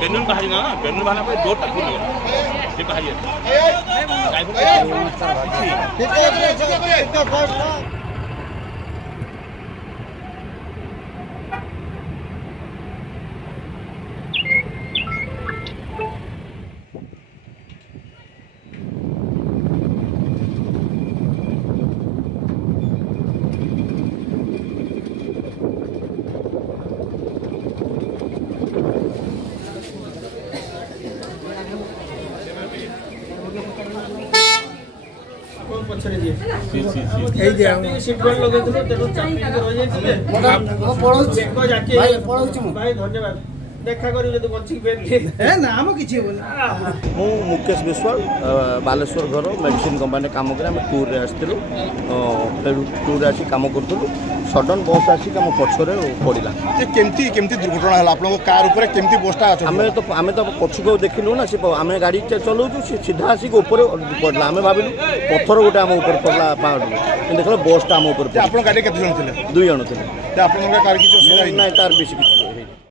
balloon बाहर ना balloon बाहर पर दो टक ये बाहर धन्यवाद देखा मु मुकेश विश्वाल बालेश्वर घर मेडिसिन कंपनी काम कर टूर रे आसलु टूर आसी काम करूँ सडन बस आसिक आम पछरे पड़ा केमती केमती दुर्घटना है आपन कार ऊपर केमती बसटा आमे तो पछुक देखिलु ना सी आमे गाड़ी चलाऊँ सीधा आसिक ऊपर पड़ा आमे भाविलु पत्थर गोटे आम ऊपर पड़ा पहाड़ देख बसटा आम ऊपर गाड़ी केते जन थे 2 जन थे ना तार बेसी